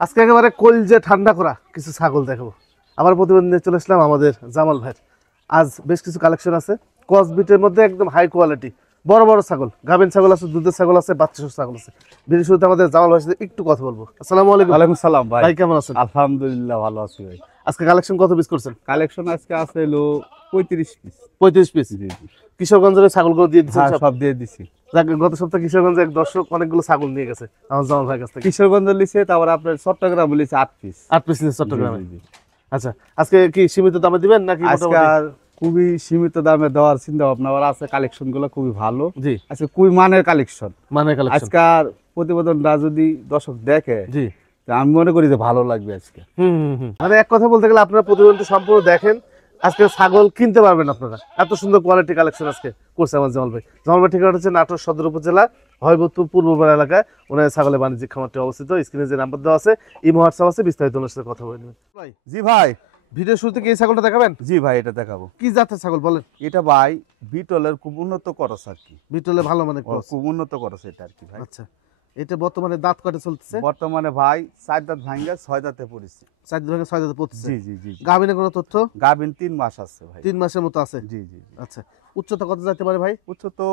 আজকে একেবারে কলজে ঠান্ডা করা কিছু ছাগল দেখাবো। আমার প্রতিবেদনে চলে আসলাম আমাদের জামাল ভাইয়ের। আজ বেশ কিছু কালেকশন আছে ক্রসবিটের মধ্যে, একদম হাই কোয়ালিটি বড় বড় ছাগল, গাভিন ছাগল আছে, দুধের ছাগল আছে, বাচ্চা ছাগল আছে। ভিডিও শুরুতে আমাদের জামাল ভাইয়ের সাথে একটু কথা বলবো। আসসালামু আলাইকুম। ওয়ালাইকুম সালাম ভাই। ভাই কেমন আছেন? আলহামদুলিল্লাহ ভালো আছি ভাই। আজকে কালেকশন কত পিস করছেন? কালেকশন আজকে আছে হলো 35 পিস। 35 পিস। জি জি। কিশোরগঞ্জের ছাগলগুলো দিয়ে দিচ্ছেন? হ্যাঁ, সব দিয়ে দিছি। গত সপ্তাহে কিশোরগঞ্জে এক দর্শক অনেকগুলো ছাগল নিয়ে গেছে আমার জামাল ভাইয়ের কাছ থেকে। কিশোরগঞ্জ লিছে, তারপর আপনার চট্টগ্রাম লিছে 8 পিস। 8 পিস নিয়ে চট্টগ্রামে। জি, জি, জি। আচ্ছা, আজকে কি সীমিত দামে দিবেন নাকি আজকে আর খুবই সীমিত দামে দেওয়ার চিন্তা ভাবনা আছে। কালেকশন গুলো খুবই ভালো। জি, আজকে খুবই মানের কালেকশন। মানে কালেকশন আজকে আর প্রতিবেদনটা যদি দর্শক দেখে, জি, তা আমি মনে করি যে ভালো লাগবে আজকে। মানে এক কথা বলতে গেলে আপনারা প্রতিবেদনটা সম্পূর্ণ দেখেন, আজকে ছাগল কিনতে পারবেন আপনারা। এত সুন্দর কোয়ালিটি কালেকশন আজকে করছে আমার জামাল ভাই। জামাল ভাই ঠিকানা হচ্ছে নাটোর সদর উপজেলা হয়বতপুর পূর্বপাড়া এলাকায় ওনার ছাগলের বাণিজ্যিক খামারটি অবস্থিত। স্ক্রিনে যে নাম্বার দেওয়া আছে, ইমো হোয়াটসঅ্যাপ আছে, বিস্তারিত ওনার সাথে কথা বলে নেবেন। ভাই জি ভাই। ভিডিও শুরুতে কি এই ছাগলটা দেখাবেন? জি ভাই, এটা দেখাবো। কি জাতের ছাগল বলেন? এটা ভাই বিটলের খুব উন্নত করস আর কি। বিটলে ভালো মানে cross। খুব উন্নত করস এটা আর কি ভাই। আচ্ছা, এটা বর্তমানে দাঁত কয়টা চলতেছে? বর্তমানে ভাই 4 দাঁত ভাঙ্গা 6 দাঁতে পড়েছে। 4 থেকে 6 দাঁতে পড়তেছে। জি জি জি। গাভিনে কোনো তথ্য? গাভিন 3 মাস আছে ভাই। 3 মাসের মতো আছে। জি জি জি। আচ্ছা, উচ্চতা কত যেতে পারে ভাই? উচ্চ তো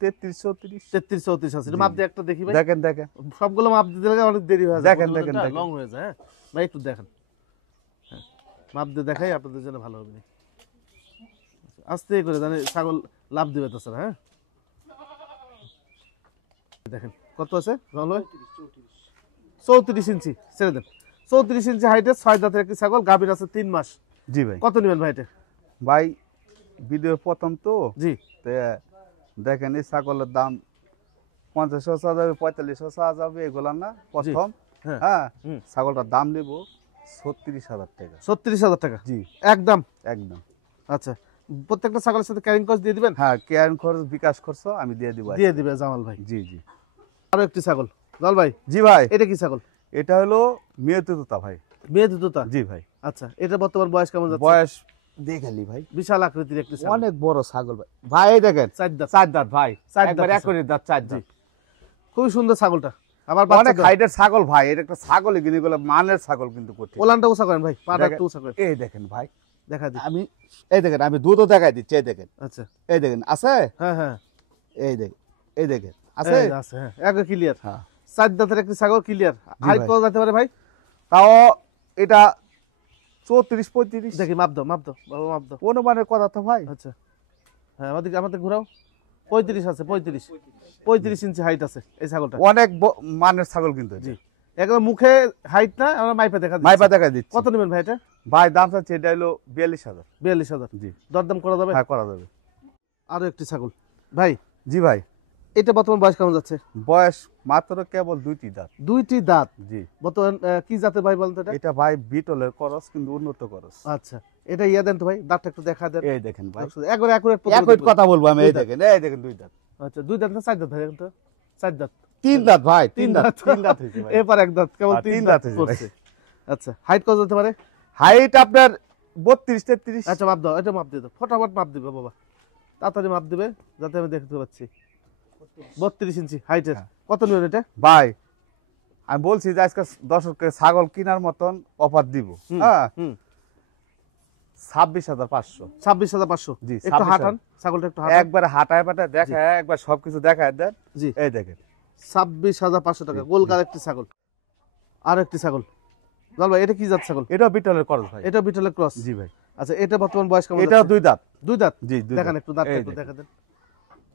33 34। 33 34 আছে। মাপ দিয়ে একটা দেখি ভাই। দেখেন দেখেন সবগুলো মাপ দিতে লাগে অনেক দেরি হয়ে যায়। দেখেন দেখেন দেখেন। লং হয়ে যায়। হ্যাঁ ভাই, একটু দেখেন। হ্যাঁ, মাপ দিয়ে দেখাই আপনাদের জন্য ভালো হবে। আস্তে করে জানি ছাগল লাভ দিবে তো স্যার। হ্যাঁ দেখেন কত আছে ভালো। 34 ইঞ্চি ছেড়ে দেন। 34 ইঞ্চি হাইটে 6 দাঁতের একটি ছাগল, গাভীর আছে 3 মাস। জি ভাই। কত নেবেন ভাই এটা? ভাই ভিডিও প্রথম তো জি, তে দেখেন এই ছাগলের দাম 50 চাওয়া যাবে, 45 চাওয়া যাবে, এগুলা না প্রথম। হ্যাঁ। হ্যাঁ, হুম। ছাগলটার দাম নেব 36,000 টাকা। 36,000 টাকা জি একদম। একদম। আচ্ছা, প্রত্যেকটা ছাগলের সাথে ক্যারিং কস্ট দিয়ে দিবেন? হ্যাঁ, কেয়ার খরচ বিকাশ খরচ আমি দিয়ে দিব। দিয়ে দিবে জামাল ভাই। জি জি। আরো একটি ছাগল জামাল ভাই। জি ভাই, এটা কি ছাগল? এটা হলো মেয়েতে তোতা ভাই। মেয়ে দুটোটা? জি ভাই। আচ্ছা, এটা বর্তমান বয়স কেমন যাচ্ছে? বয়স দেখালি ভাই, বিশাল আকৃতির একটি ছাগল। অনেক বড় ছাগল ভাই। ভাই এই দেখেন 4 দাঁত। 4 দাঁত ভাই, 4 একবার দাঁত একরে দাঁত 4 দাঁত। খুবই সুন্দর ছাগলটা। আবার অনেক হাইটের ছাগল ভাই। এটা একটা ছাগলই কিনে গেলে মানের ছাগল কিন্তু করতে। ওলানটা উঁচা করেন ভাই, পাটা দেখেন, একটু উঁচা করেন। এই দেখেন ভাই, দেখা দিই। আমি এই দেখেন, আমি দুধও দেখাই দিচ্ছি। এই দেখেন, আচ্ছা, এই দেখেন আছে। হ্যাঁ হ্যাঁ এই দেখেন, এই দেখেন আছে। এই আছে, হ্যাঁ একদম ক্লিয়ার। হ্যাঁ 4 দাঁতের একটি ছাগল ক্লিয়ার। জি হাইট ভাই। কত যেতে পারে ভাই? তাও এটা 34 35। দেখি মাপ দাও, মাপ দাও বাবা, মাপ দাও। অনুমানের কথা তো ভাই। আচ্ছা, হ্যাঁ আমাদের ঘোরাও। 35 আছে, 35 ইঞ্চি হাইট আছে এই ছাগলটা। অনেক মানের ছাগল কিন্তু জি, একদম মুখে হাইট না, আমরা মাইপা দেখা দিচ্ছি। মাইপা দেখাই দিচ্ছি। কত নেবেন ভাই এটা? ভাই দাম চাচ্ছে এটা হলো 42,000। 42,000। জি। দরদাম করা যাবে? হ্যাঁ, করা যাবে। আরো একটি ছাগল ভাই, জি ভাই। এটা বর্তমান বয়স কেমন যাচ্ছে? বয়স মাত্র কেবল 2টি দাঁত। 2টি দাঁত। জি। বর্তমান কি জাতের ভাই বলতো এটা? এটা ভাই বিটলের করস, কিন্তু উন্নত করস। আচ্ছা, এটা ইয়া দেন তো ভাই, দাঁতটা একটু দেখা দেন। এই দেখেন ভাই, একবার অ্যাকুরেট একই কথা বলবো আমি। এই দুই দাঁত। দেখেন, এই দেখেন 2 দাঁত। আচ্ছা, 2 দাঁত না 4 দাঁত ভাই? এখন তো 4 দাঁত। 3 দাঁত ভাই, 3 দাঁত, 3 দাঁত হইছে ভাই। এরপর এক দাঁত, কেবল হ্যাঁ, 3 তিন দাঁত দাঁত হয়েছে করছে। আচ্ছা, হাইট কত হতে পারে? হাইট আপনার 32 33। আচ্ছা, মাপ দাও, এটা মাপ দিয়ে দাও, ফটাফট মাপ দিবে বাবা, তাড়াতাড়ি মাপ দিবে যাতে আমি দেখতে পাচ্ছি। 32 ইঞ্চি হাইটের। কত নেবেন এটা? ভাই আমি বলছি যে আজকে দর্শককে ছাগল কেনার মতন অফার দিব। হ্যাঁ, 26,500। 26,500। জি, একটু 26,000 হাঁটান ছাগলটা, একটু হাঁটান। একবার হাঁটায় পাটায় দেখায়, একবার সবকিছু দেখায় দেন। জি, এই দেখেন 26,500 টাকা গোলকার একটি ছাগল। আর একটি ছাগল জাল ভাই, এটা কি জাত ছাগল? এটা বিটলের করস ভাই। এটা বিটলের ক্রস। জি ভাই। আচ্ছা, এটা বর্তমান বয়স কেমন? এটাও 2 দাঁত। 2 দাঁত। জি, 2 দেখান দাঁত। একটু, দাঁতটা এই একটু দেখেন। দেখা দেন।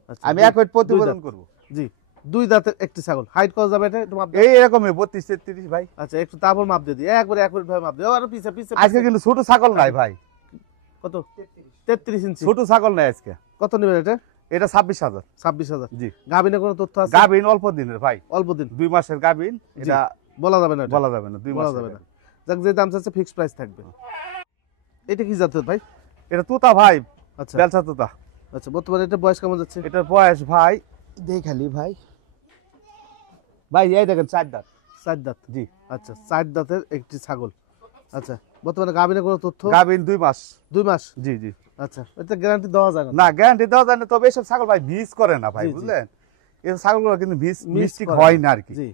আচ্ছা, আমি দুই- একবার দুই প্রতিবেদন দাঁত। করব। জি, 2 দাঁতের একটি ছাগল। হাইট কত যাবে এটা একটু মাপ দিন। এই এরকমই 32 33 ভাই। আচ্ছা, একটু তারপর মাপ দিয়ে দিই, একবারে অ্যাকুরেট ভাবে মাপ দিও। আর পিছে পিছে আজকে পিছে। কিন্তু ছোট ছাগল নাই ভাই, কত? 33 ইঞ্চি। ছোট ছাগল নাই আজকে। কত নেবেন এটা? এটা 26,000। 26,000। জি। গাভিনে কোনো তথ্য আছে? গাবিন অল্প দিনের ভাই, অল্প দিন, 2 মাসের গাবিন। এটা বলা যাবে না, এটা বলা যাবে না, 2 বলা মাসের যাবে না। গাভীন। যাক, যে দাম চাচ্ছে ফিক্সড প্রাইস থাকবে। এটা কি জাতের ভাই? এটা তোতা ভাই, আচ্ছা বেলচা তোতা। আচ্ছা, বর্তমানে এটা বয়স কেমন যাচ্ছে? এটার বয়স ভাই দেখালি ভাই, ভাই এই দেখেন 4 দাঁত। 4 দাঁত। জি। আচ্ছা, 4 দাঁতের একটি ছাগল। আচ্ছা, বর্তমানে গাভিনে কোনো তথ্য? গাবিন 2 মাস। 2 মাস। জি জি। আচ্ছা, এটা গ্যারান্টি দেওয়া যায় না? না, গ্যারান্টি দেওয়া যায় না, তবে এসব ছাগল ভাই ভিজ করে না ভাই, জি, জি। বুঝলেন? এই ছাগলগুলো কিন্তু ভিজ মিস মিস্টিক করে হয় না। না আর কি। জি।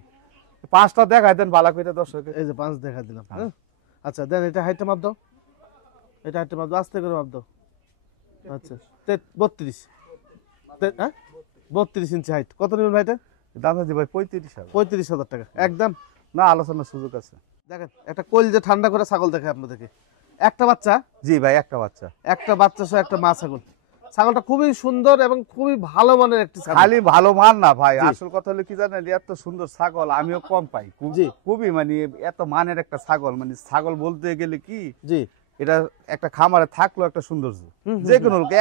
পাঁচটা দেখাই দেন ভালো করে দর্শকে। এই যে 5 দেখা দিলাম, হ্যাঁ। আচ্ছা দেন, এটা হাইটটা মাপ দাও, এটা হাইটটা মাপ দাও, আস্তে করে মাপ দাও। আচ্ছা 32, হ্যাঁ 32 ইঞ্চি হাইট। কত নেবেন ভাই এটা? দাম আছে ভাই 35,000। 35,000 টাকা একদম। না, আলোচনার সুযোগ আছে। দেখেন একটা কোল যে ঠান্ডা করে ছাগল দেখে আপনাদেরকে, একটা বাচ্চা, জি ভাই, একটা বাচ্চা সহ একটা মা ছাগল। ছাগলটা খুবই সুন্দর এবং খুবই ভালো মানের একটি ছাগল। খালি ভালো মান না ভাই, জি। আসল কথা হলো কি জানেন, এত সুন্দর ছাগল আমিও কম পাই। জি। খুবই মানে এত মানের একটা ছাগল, মানে ছাগল বলতে গেলে কি জি এটা একটা খামারে থাকলো একটা সৌন্দর্য। যে কোনো লোক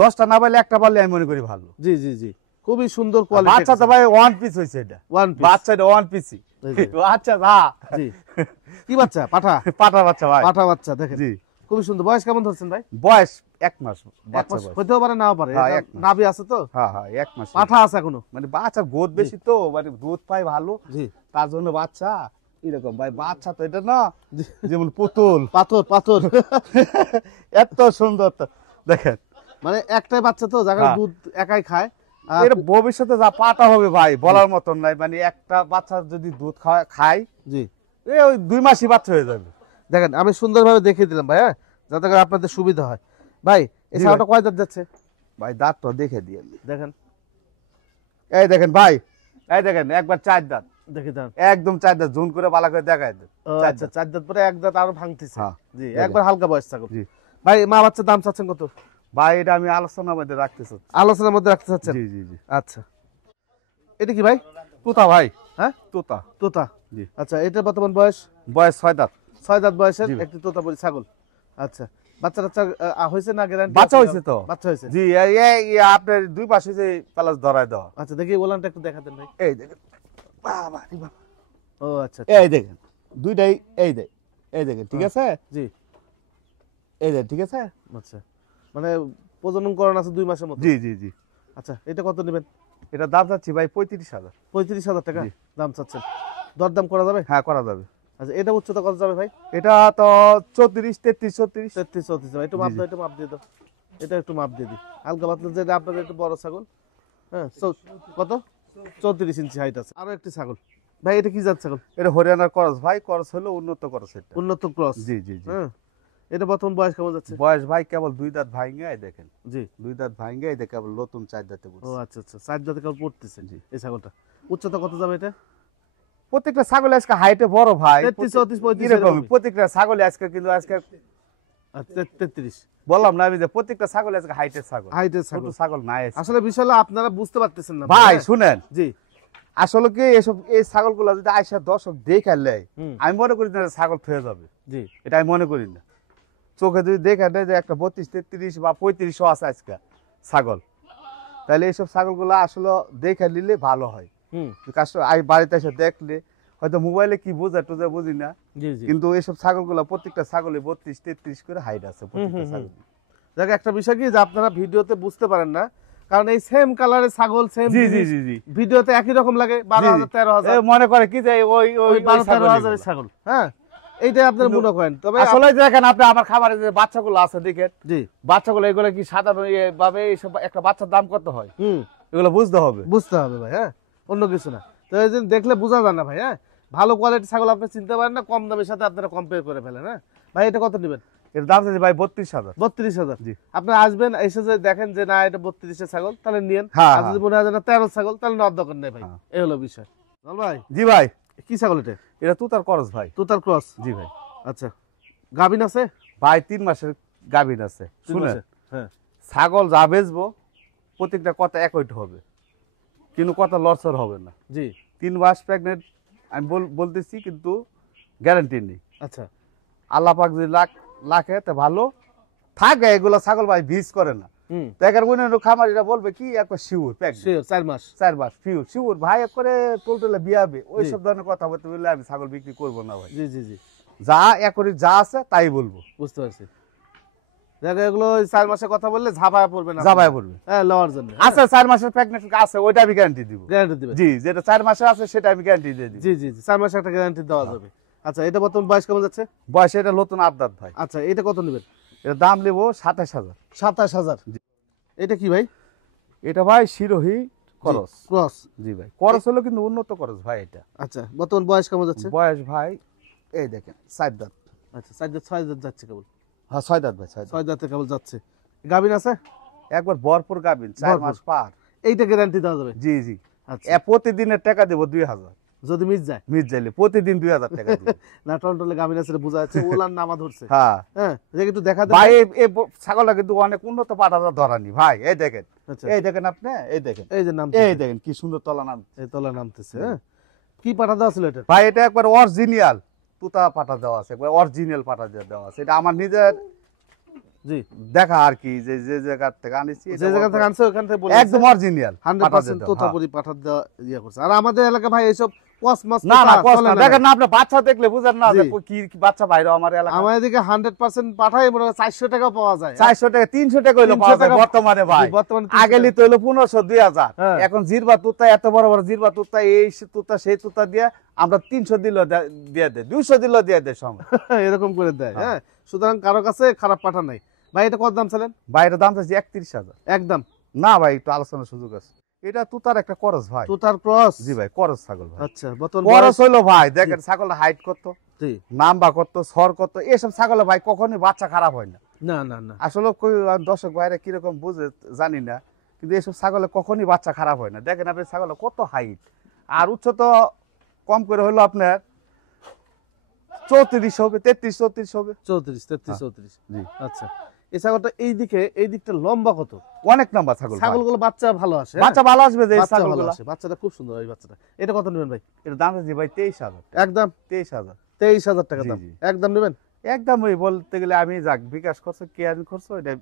10টা না পাইলে একটা পারলে আমি মনে করি ভালো। জি জি জি, খুবই সুন্দর কোয়ালিটি। বাচ্চা তো ভাই ওয়ান পিস হয়েছে, এটা ওয়ান পিস। বাচ্চাটা ওয়ান পিসই। এই যে। আচ্ছা না, জি কি বাচ্চা? পাঠা। পাটা বাচ্চা ভাই। পাঠা বাচ্চা দেখেন, জি। খুবই সুন্দর। বয়স কেমন ধরছেন ভাই? বয়স 1 মাস। এক বাচ্চা মাস বয়স। হতেও পারে, নাও পারে। হ্যাঁ, এটা 1 মাস। নাভি আছে তো, হ্যাঁ হ্যাঁ, 1 মাস। পাঠা আছে এখনো। মানে বাচ্চার গোদ বেশি তো, মানে দুধ পায় ভালো, জি তার জন্য বাচ্চা এরকম ভাই। বাচ্চা তো এটা না জি। যেমন পুতুল, পাথর পাথর। এত সুন্দর তো দেখেন। মানে একটাই বাচ্চা তো, যাকে হ্যাঁ। দুধ একাই খায়। আর এর ভবিষ্যতে যা পাটা হবে ভাই বলার মতন নাই। মানে একটা বাচ্চা যদি দুধ খায়, জি ওই 2 মাসই বাচ্চা হয়ে যাবে। দেখেন, আমি সুন্দরভাবে দেখিয়ে দিলাম ভাই, হ্যাঁ, যাতে করে আপনাদের সুবিধা হয়। ভাই এই জি ছাগলটা কয় দাঁত যাচ্ছে ভাই দাঁতটা দেখে দিয়ে। দেখেন, এই দেখেন ভাই, এই দেখেন একবার 4 দাঁত, দেখে দেন। একদম 4 দাঁত, জুন করে ভালো করে দেখায় দেন। ও 4 আচ্ছা, দাঁত। 4 দাঁত পরে 1 দাঁত আরো ভাঙতেছে। হ্যাঁ, জি দেখেন। একবার হালকা বয়স ছাগল। জি ভাই মা বাচ্চার দাম চাচ্ছেন কত? ভাই এটা আমি আলোচনার মধ্যে রাখতে চাচ্ছি। আলোচনার মধ্যে রাখতে চাচ্ছেন? জি জি জি। আচ্ছা এটা কি ভাই? তোতা ভাই, হ্যাঁ তোতা। তোতা। জি। আচ্ছা এটা বর্তমান বয়স? বয়স 6 দাঁত। 6 দাঁত বয়সের জি ভাই। একটি তোতাপুরি ছাগল। আচ্ছা বাচ্চা টাচ্চা হয়েছে না? গ্যারান্টি বাচ্চা হয়েছে তো। বাচ্চা হয়েছে। জি, আপনার 2 পাশে যে প্লাস ধরায় দেওয়া। আচ্ছা দেখি ওলানটা একটু দেখাতেন ভাই। এই দেখেন বাবা রে বাবা। ও আচ্ছা এই দেখেন দুইটাই, এই দেখেন ঠিক আছে। জি এই দেখেন ঠিক আছে। আচ্ছা মানে প্রজনন করণ আছে 2 মাসের মতো। জি জি জি। আচ্ছা এটা কত নেবেন? এটা দাম চাচ্ছি ভাই 35,000। 35,000 টাকা জি। দাম চাচ্ছেন, দরদাম করা যাবে? হ্যাঁ, করা যাবে। আচ্ছা এটা উচ্চতা কত যাবে ভাই? এটা তো 34, 33, 34। 33 34 একটু মাপ দাও, একটু মাপ দিয়ে দাও। এটা একটু মাপ দিয়ে দিই, হালকা পাতলা, যেটা আপনাদের একটু বড় ছাগল। হ্যাঁ কত? 34 ইঞ্চি হাইট আছে। আরো একটি ছাগল ভাই, এটা কি জাত ছাগল? এটা হরিয়ানার করস ভাই, করস হলো উন্নত করস এটা। উন্নত ক্রস। জি জি জি। হ্যাঁ এটা বর্তমান বয়স কেমন যাচ্ছে? বয়স ভাই কেবল 2 দাঁত ভাঙে, এই দেখেন জি 2 দাঁত ভাঙে, এই দেখেন কেবল নতুন 4 দাঁতে ও পড়ছে। আচ্ছা আচ্ছা, 4 দাঁতে কেবল পড়তেছে জি। এই ছাগলটা। উচ্চতা কত যাবে এটা? প্রত্যেকটা ছাগল আজকে হাইটে বড় ভাই, 33 34 35 এরকম এরকমই। প্রত্যেকটা ছাগল আজকে, কিন্তু আজকে আচ্ছা 33 বললাম না আমি যে প্রত্যেকটা ছাগল আজকে হাইটের ছাগল, হাইটের ছোট ছাগল। ছাগল নাই আজকে। আসলে বিষয় হলো আপনারা বুঝতে পারতেছেন না ভাই হ্যাঁ? শুনেন, জি আসলে কি এসব এই ছাগলগুলো যদি আইসা দর্শক দেখে নেয়, হুম। আমি মনে করি না ছাগল ফেয়ে যাবে, জি এটা আমি মনে করি না। চোখে যদি দেখে নেয় যে একটা 32 33 বা 35 আছে আজকে ছাগল, তাহলে এইসব ছাগলগুলো আসলে দেখে নিলে ভালো হয়। হুম বাড়িতে এসে দেখলে হয়তো মোবাইলে কি বোঝা টোঝা বুঝি না, জি জি। কিন্তু এইসব ছাগলগুলো প্রত্যেকটা ছাগলে 32 33 করে হাইট আছে প্রত্যেকটা হুম। ছাগল। দেখ একটা বিষয় কি, যে আপনারা ভিডিওতে বুঝতে পারেন না, কারণ এই সেম কালারের ছাগল সেম জি জি জি জি। ভিডিওতে একই রকম লাগে। 12,000 13,000 মনে করে কি যে ওই ওই 12-13,000 ছাগল। হ্যাঁ এইটাই আপনারা মনে করেন, তবে আসলে দেখেন আপনি আমার খাবারে যে বাচ্চাগুলো আছে দেখেন, জি বাচ্চাগুলো এগুলো কি সাধারণ ভাবে এইসব একটা বাচ্চার দাম কত হয় হুম এগুলো বুঝতে হবে। বুঝতে হবে ভাই, হ্যাঁ অন্য কিছু না। তো এই যে দেখলে বোঝা যায় না ভাই, হ্যাঁ ভালো কোয়ালিটির ছাগল আপনি চিনতে পারেন না, কম দামের সাথে আপনারা কম্পেয়ার করে ফেলেন। হ্যাঁ ভাই এটা কত নেবেন? এর দাম আছে ভাই 32,000। 32,000। জি। আপনি আসবেন, এসে যে দেখেন যে না এটা 32 এর ছাগল, তাহলে নিয়েন। হ্যাঁ, আর যদি মনে হয় যে না 13 ছাগল, তাহলে নেওয়ার দরকার নেই ভাই। হ্যাঁ। এই হলো বিষয়। চল ভাই, জি ভাই, কি ছাগল এটা? এটা তুতার করস ভাই। তোতার ক্রস। জি ভাই। আচ্ছা গাবিন আছে? ভাই 3 মাসের গাভীর আছে। 3 শুনে মাসের? হ্যাঁ ছাগল যা বেচবো প্রত্যেকটা কথা একই হবে, কিন্তু কথা লড়চড় হবে না। জি 3 মাস প্রেগনেন্ট আমি বলতেছি, কিন্তু গ্যারান্টি নেই। আচ্ছা আল্লাহ পাক যদি লাখে তো ভালো থাকে, এগুলো ছাগল ভাই ভিজ করে না। হুম দেখেন অন্যান্য খামারিরা বলবে কি একবার শিউর প্রেগনেন্ট শিওর 4 মাস। 4 মাস শিউর ভাই করে টোলটোলে বিয়াবে, ওই জি। সব ধরনের কথা বলতে বললে আমি ছাগল বিক্রি করবো না ভাই। জি জি জি যা একরি যা আছে তাই বলবো। বুঝতে পারছি। দেখো এগুলো ওই 4 মাসের কথা বললে ঝাপায়া পড়বে না, যাবাই পড়বে। হ্যাঁ লওয়ার জন্য। আছে 4 মাসের প্রেগনেন্ট আছে, ওইটা আমি গ্যারান্টি দিব। গ্যারান্টি দিবেন? জি, যেটা 4 মাসে আছে সেটা আমি গ্যারান্টি দিয়ে দিব। জি জি জি 4 মাসে একটা গ্যারান্টি দেওয়া যাবে। আচ্ছা এটা বর্তমান বয়স কেমন যাচ্ছে? বয়স এটা নতুন আবদাত ভাই। আচ্ছা এটা কত নেবেন? এর দাম নেবো 27,000। 27,000। জি। এটা কি ভাই? এটা ভাই শিরোহী করস। ক্রস। জি ভাই, করস হলো কিন্তু উন্নত করস ভাই এটা। আচ্ছা, বর্তমান বয়স কেমন যাচ্ছে? বয়স ভাই এই দেখেন 4 দাঁত। আচ্ছা, 6 দাঁত যাচ্ছে কেবল। হ্যাঁ 6 দাঁত ভাই, 6 দাঁত। 6 দাঁতে কেবল যাচ্ছে। গাভীর আছে? একবার ভরপুর গাবিন, 4 ভরপুর। মাস পার। এইটা গ্যারান্টি দেওয়া যাবে? জি জি। আচ্ছা, প্রতিদিনের টাকা দেব 2000, যদি মিস যায়? মিস যাইলে প্রতিদিন 2000 টাকা দিব। না, টনটলে গাভীর আছে বোঝা যাচ্ছে, ওলার নামা ধরছে। হ্যাঁ হ্যাঁ, এটা একটু দেখা ভাই, দেন। এই ছাগলটা কিন্তু অনেক উন্নত পাঠাটা ধরানি ভাই। এই দেখেন, আচ্ছা, এই দেখেন আপনি, এই দেখেন, এই যে নাম, এই দেখেন কি সুন্দর তলা নাম। এই তলা নামতেছে। হ্যাঁ, কি পাঠা দেওয়া ছিল এটা? ভাই এটা একবার অরিজিনাল তুতা পাঠা দেওয়া আছে, একবার অরিজিনাল পাঠা দেওয়া আছে। এটা আমার নিজের জি, দেখা আর কি, যে যে জায়গা থেকে আনিছি, যে জায়গা থেকে আনছে ওখান থেকে বলে একদম অরিজিনাল 100% তোতাপুরি পাঠা দেওয়া ইয়ে করছে। আর আমাদের এলাকা ভাই এইসব কস মাছ না না তোতা কষ্ট চলে না। না। দেখেন না, আপনি বাচ্চা দেখলে বুঝেন না যে জি। কি বাচ্চা বাইরে আমার এলাকা। আমার এদিকে 100% পাঠাই মনে হয় 400 টাকা পাওয়া যায়। 400 টাকা 300 টাকা হইলো 300 পাওয়া যায় টাকা বর্তমানে ভাই। জি, বর্তমানে 300 আগে লিতে হইলো 1500 2000। হ্যাঁ। এখন জিরবা তুতা, এত বড় বড় জিরবা তুতা, এই তুতা সেই তুতা দিয়ে আমরা 300 দিল দিয়ে দেয়, 200 দিল দিয়ে দেয় সময়। এরকম করে দেয়। হ্যাঁ, সুতরাং কারো কাছে খারাপ পাঠা নাই। ভাই এটা কত দাম ছিলেন? বাইরের দাম চাইছি 31000। একদম না ভাই, একটু আলোচনার সুযোগ আছে। এটা তুতার একটা করস ভাই। তোতার ক্রস। জি ভাই, করস ছাগল ভাই। আচ্ছা, বর্তমান করস বয়স? হইলো ভাই, দেখেন ছাগলটা হাইট কত, জি, নাম্বা কত, সর কত। এসব ছাগলে ভাই কখনোই বাচ্চা খারাপ হয় না। না না না, আসলে দর্শক ভাইরা কিরকম বুঝে জানি না, কিন্তু এসব ছাগলে কখনই বাচ্চা খারাপ হয় না। দেখেন আপনি ছাগলে কত হাইট, আর উচ্চতা কম করে হলো আপনার 34 হবে, 33 34 হবে। 34 33 হ্যাঁ। 34। জি, আচ্ছা, এই ছাগলটা এই দিকটা লম্বা কত? অনেক নাম্বার ছাগল ভাই। ছাগলগুলো বাচ্চা ভালো আসে? হ্যাঁ? বাচ্চা ভালো আসবে যে এই বাচ্চা ভালো ছাগলগুলো। আসে, বাচ্চাটা খুব সুন্দর এই বাচ্চাটা। এটা কত নেবেন ভাই? এর দাম আছে ভাই 23000। একদম 23000 23000 টাকা জি, দাম। জি। একদম নেবেন? একদম ওই বলতে গেলে আমি যাক বিকাশ খরচ, কেয়ারিং খরচ এটা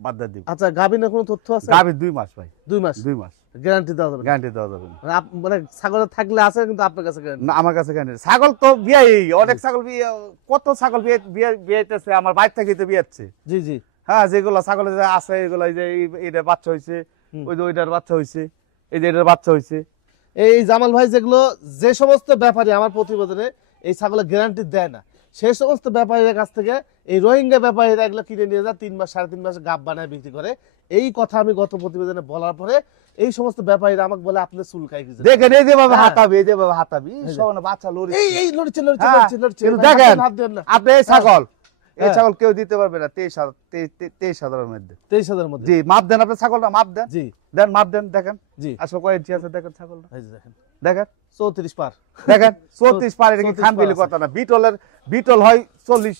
বাদ দিয়ে দিব। আচ্ছা, গাভীর কোনো তথ্য আছে? গাবি 2 মাস ভাই, 2 মাস 2 মাস গ্যারান্টি দেওয়া যাবে? গ্যারান্টি দেওয়া যাবে না। মানে ছাগল থাকলে আছে, কিন্তু আপনার কাছে গ্যারান্টি? না, আমার কাছে গ্যারান্টি। ছাগল তো বিয়াই, অনেক ছাগল বিয়ে, কত ছাগল বিয়েতেছে আমার বাইরে থেকে তো বিয়েছে। জি জি। হ্যাঁ, যেগুলো ছাগলের যে আছে এগুলো, এই যে এইটার বাচ্চা হয়েছে, ওই যে ওইটার বাচ্চা হয়েছে, এই যে এটার বাচ্চা হয়েছে। এই জামাল ভাই যেগুলো, যে সমস্ত ব্যাপারী আমার প্রতিবেদনে এই ছাগলের গ্যারান্টি দেয় না, সেই সমস্ত ব্যাপারীর কাছ থেকে এই রোহিঙ্গা ব্যাপারীরা এগুলো কিনে নিয়ে যায়, 3 মাস 3.5 মাস গাব বানায় বিক্রি করে। এই কথা আমি গত প্রতিবেদনে বলার পরে এই সমস্ত ব্যাপারীরা আমাকে বলে আপনি চুলকাই কি দেখেন এই যেভাবে হ্যাঁ। হাতাবি, এই যেভাবে হাতাবি, যে। সব বাচ্চা লড়ি। এই লড়ছে লড়ছে হ্যাঁ, লড়ছে লড়ছে। কিন্তু ভাই, দেখেন, হাত দেন না। আপনি এই ছাগল, এই হ্যাঁ। ছাগল কেউ দিতে পারবে না 23,000 মধ্যে। 23,000 মধ্যে? জি, মাপ দেন আপনি ছাগলটা, মাপ দেন, জি দেন মাপ দেন। দেখেন জি। আসলে কয় ইঞ্চি আছে দেখেন ছাগলটা, এই যে দেখেন, দেখেন 34 পার। দেখেন 34 পার। এটা কি 34 খানবিলি পার কথা না। বিটল হয় 40,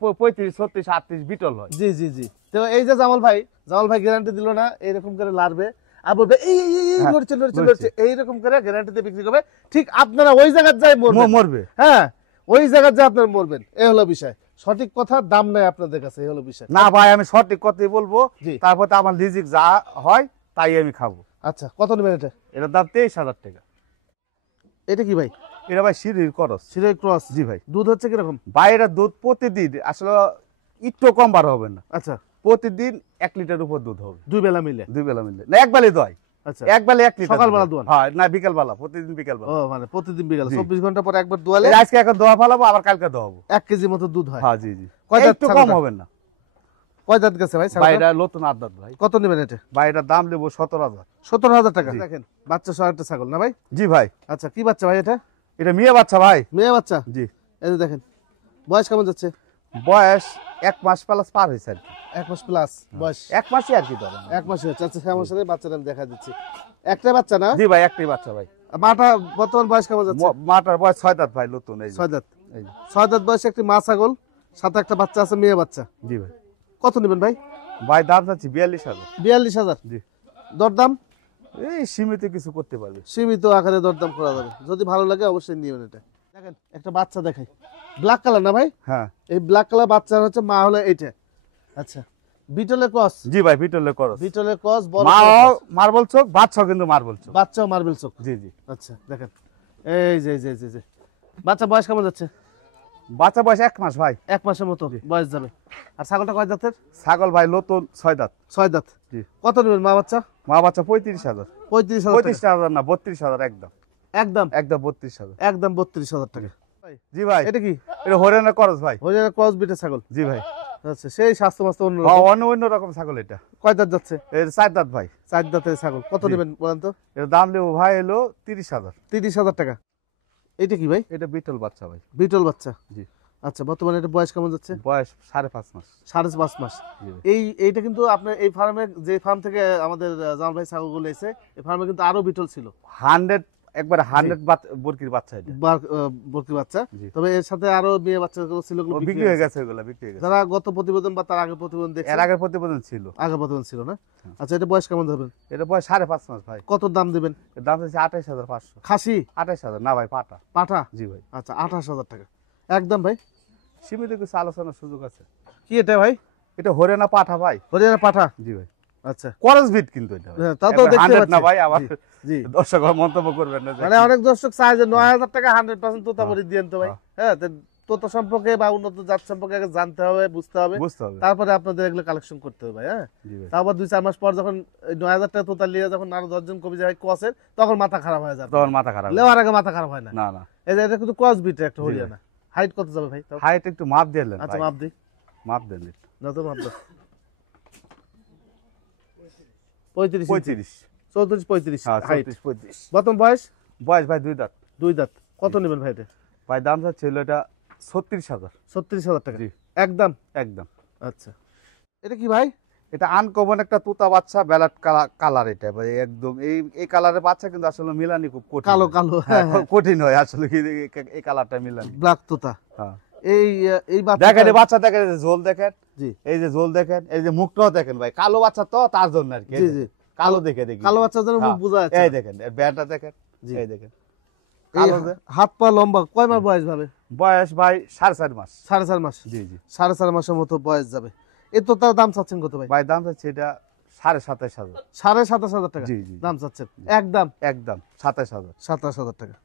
35 36 38 বিটল হয়। জি জি জি। তো এই যে জামাল ভাই গ্যারান্টি দিল না, এরকম করে লাড়বে আর বলবে এই হ্যাঁ, লড়ছে লড়ছে লড়ছে। লড়ছে, এইরকম করে গ্যারান্টিতে বিক্রি করবে। ঠিক আপনারা ওই জায়গায় যাই মরবেন। মরবে। হ্যাঁ, ওই জায়গায় যাই আপনারা মরবেন। এই হলো বিষয়। সঠিক কথা, দাম নাই আপনাদের কাছে, এই হলো বিষয়। না ভাই, আমি সঠিক কথাই বলবো। জি। তারপর তো আমার রিজিক যা হয় তাই আমি খাবো। আচ্ছা, কত নেবেন এটা? এটার দাম 23,000 টাকা। এটা কি ভাই? এটা ভাই সিঁড়ির খরচ। সিরাই ক্রস? জি ভাই। দুধ হচ্ছে কিরকম? ভাই এটা দুধ প্রতিদিন আসলে একটু কম বার হবে না, আচ্ছা, প্রতিদিন 1 লিটার উপর দুধ হবে। 2 বেলা মিলে? 2 বেলা মিললে না, এক বেলা দয়, আচ্ছা, এক বেলা 1 লিটার। সকালবেলা দোয়ান? হ্যাঁ, না বিকেল বেলা, প্রতিদিন বিকেল ও বেলা। মানে প্রতিদিন বিকাল জি। 24 ঘন্টা পর একবার দোয়ালে আজকে এখন দোয়া ফেলাবো, আবার কালকে দোয়াবো। 1 কেজি মতো দুধ হয়? হ্যাঁ জি জি। কয় দাঁত একটু কম ছাগলটা? হবে না। কয় দাঁত গেছে ভাই ছাগলটা? ভাই এটা নতুন আদাত ভাই। কত নেবেন এটা? ভাই এটার দাম নেবো 17,000। 17,000 টাকা? জি। দেখেন, বাচ্চা সহ একটা ছাগল না ভাই? জি ভাই। আচ্ছা, কি বাচ্চা ভাই এটা? এটা মেয়ে বাচ্চা ভাই। মেয়ে বাচ্চা? জি। এই যে দেখেন, বয়স কেমন যাচ্ছে? বয়স 1 মাস প্লাস পার হয়েছে আর কি। 1 মাস প্লাস বয়স? 1 মাসই আর কি ধরেন। 1 মাস হচ্ছে। আচ্ছা, সমস্যা নেই, বাচ্চাটা আমি দেখা দিচ্ছি। একটা বাচ্চা না? জি ভাই, একটাই বাচ্চা ভাই। মাটা বর্তমান বয়স কেমন যাচ্ছে? মাটার বয়স 6 দাঁত ভাই, নতুন এই যে। 6 দাঁত? এই যে। 6 দাঁত বয়সে একটি মা ছাগল, সাথে একটা বাচ্চা আছে, মেয়ে বাচ্চা। জি ভাই। কত নেবেন ভাই? ভাই দাম চাচ্ছি 42,000। 42,000? জি। দরদাম এই সীমিত কিছু করতে পারবে। সীমিত আকারে দরদাম করা যাবে, যদি ভালো লাগে অবশ্যই নিবেন এটা। দেখেন, একটা বাচ্চা দেখাই, ব্ল্যাক কালার না ভাই? হ্যাঁ এই ব্ল্যাক কালার বাচ্চার হচ্ছে মা হলো এইটা। আচ্ছা, বিটলের ক্রস? জি ভাই, বিটলে করস। বিটলের ক্রস, বড় মা cross। মার্বল চোখ, বাচ্চাও কিন্তু মার্বল চোখ। বাচ্চাও মার্বেল চোখ? জি জি। আচ্ছা, দেখেন, এই যে বাচ্চা বয়স কেমন যাচ্ছে? বাচ্চা বয়স 1 মাস ভাই। 1 মাসের মতো বয়স যাবে। আর ছাগলটা কয় দাঁতের? ছাগল ভাই নতুন 6 দাঁত। 6 দাঁত? জি। কত নেবেন মা বাচ্চা? মা বাচ্চা 35,000। 35,000 টাকা? 35,000 না, 32,000 একদম। একদম একদম 32,000। একদম 32,000 টাকা। জি ভাই। এটা কি? এটা হরিয়ানা করস ভাই। হরিয়ানা ক্রস বিটের ছাগল? জি ভাই। আচ্ছা সেই স্বাস্থ্য মাস্ত অন্য অন্য রকম ছাগল এটা। কয় দাঁত যাচ্ছে? এর 4 দাঁত ভাই। 4 দাঁতের ছাগল কত জি। নেবেন বলেন তো? এর দাম দেবো ভাই হলো 30,000। 30,000 টাকা। এটা কি ভাই? এটা বিটল বাচ্চা ভাই। বিটল বাচ্চা। জি। আচ্ছা বর্তমানে এটা বয়স কেমন যাচ্ছে? বয়স 5.5 মাস। 5.5 মাস। জি ভাই। এইটা কিন্তু আপনার এই ফার্মে, যে ফার্ম থেকে আমাদের জামাল ভাই ছাগলগুলো এসে, এই ফার্মে কিন্তু আরো বিটল ছিল। 100 একবার 100 বর্কির বাচ্চা এটা। বর্তি বাচ্চা। জি। তবে এর সাথে আরো মেয়ে বাচ্চাগুলো ছিল, ও বিক্রি হয়ে গেছে, ওগুলা বিক্রি হয়ে গেছে। যারা গত প্রতিবেদন বা তার আগে প্রতিবেদন এর দেখছেন, আগের প্রতিবেদন ছিল। আগে প্রতিবেদন ছিল না? আচ্ছা এটা বয়স কেমন ধরবেন? এটা বয়স 5.5 মাস ভাই। কত দাম দিবেন? এর দাম হচ্ছে 28,500। খাসি 28,000 না ভাই, পাটা। পাঠা? জি ভাই। আচ্ছা 28,000 টাকা একদম ভাই। সীমিত কিছু আলোচনার সুযোগ আছে। কি এটা ভাই? এটা হরিয়ানা পাঠা ভাই। হরিয়ানা পাঠা? জি ভাই। আচ্ছা করস বিট কিন্তু এটা ভাই। হ্যাঁ, তা তো একবার দেখতে 100 না পাচ্ছি। ভাই, আবার জি, জি। দর্শক মন্তব্য করবেন না যে মানে অনেক দর্শক চায় যে 9,000 টাকা 100% তোতামরি দিয়েন তো ভাই। হ্যাঁ, তো তোতা সম্পর্কে বা উন্নত জাত সম্পর্কে আগে জানতে হবে, বুঝতে হবে, বুঝতে হবে। তারপরে আপনাদের এগুলো কালেকশন করতে হবে ভাই। হ্যাঁ, জি ভাই। তারপর 2-4 মাস পর যখন 9,000 টাকা তোতা নিয়ে যখন আরো 10 জন কবি যায় কসের, তখন মাথা খারাপ হয়ে যাবে। তখন মাথা খারাপ। লেওয়ার আগে মাথা খারাপ হয় না। না না। এই যে এটা কিন্তু ক্রস বিট একটা জি হরিয়ানা। হাইট কত যাবে ভাই? তাও? হাইট একটু মাপ দিলেন আচ্ছা ভাই। মাপ দিই। মাপ দেন একটু। না তো মাপ দাও। 35 35। 34-35 হ্যাঁ, হাইট। 34-35। প্রথম বয়স বয়স ভাই 2 দাঁত। 2 দাঁত। কত নেবেন ভাই এটা? ভাই দাম ছিল এটা 36,000। 36,000 টাকা জি। একদম। একদম। আচ্ছা এটা কি ভাই? এটা আনকমন একটা তুতা বাচ্চা, ব্যালাট কালার এটা ভাই। একদম এই কালারের বাচ্চা কিন্তু আসলে মিলানি খুব কঠিন। কালো হয়। কালো, হ্যাঁ, হ্যাঁ, কঠিন হয় আসলে কি এই কালারটা মিলানি। ব্ল্যাক তোতা। হ্যাঁ। এই বাচ্চা দেখেন এই বাচ্চা, দেখেন এই যে ঝোল দেখেন, জি এই যে ঝোল দেখেন, এই যে মুখটাও দেখেন ভাই। কালো বাচ্চা তো তার জন্য আর কি। জি জি কালো দেখে দেখি। কালো বাচ্চার জন্য মুখ হ্যাঁ, বোঝা যাচ্ছে। এই দেখেন এর ব্যান্ডটা দেখেন। জি। এই দেখেন এই কালো যে। হাত পা লম্বা, কয় মাস বয়স ভাবে? বয়স ভাই 4.5 মাস। 4.5 মাস। জি জি। 4.5 মাসের মতো বয়স যাবে। এই তোতার দাম চাচ্ছেন কত ভাই? ভাই দাম হচ্ছে এটা 27,500। 27,500 টাকা জি জি। দাম চাচ্ছেন একদম। একদম 27,000। 27,000 টাকা।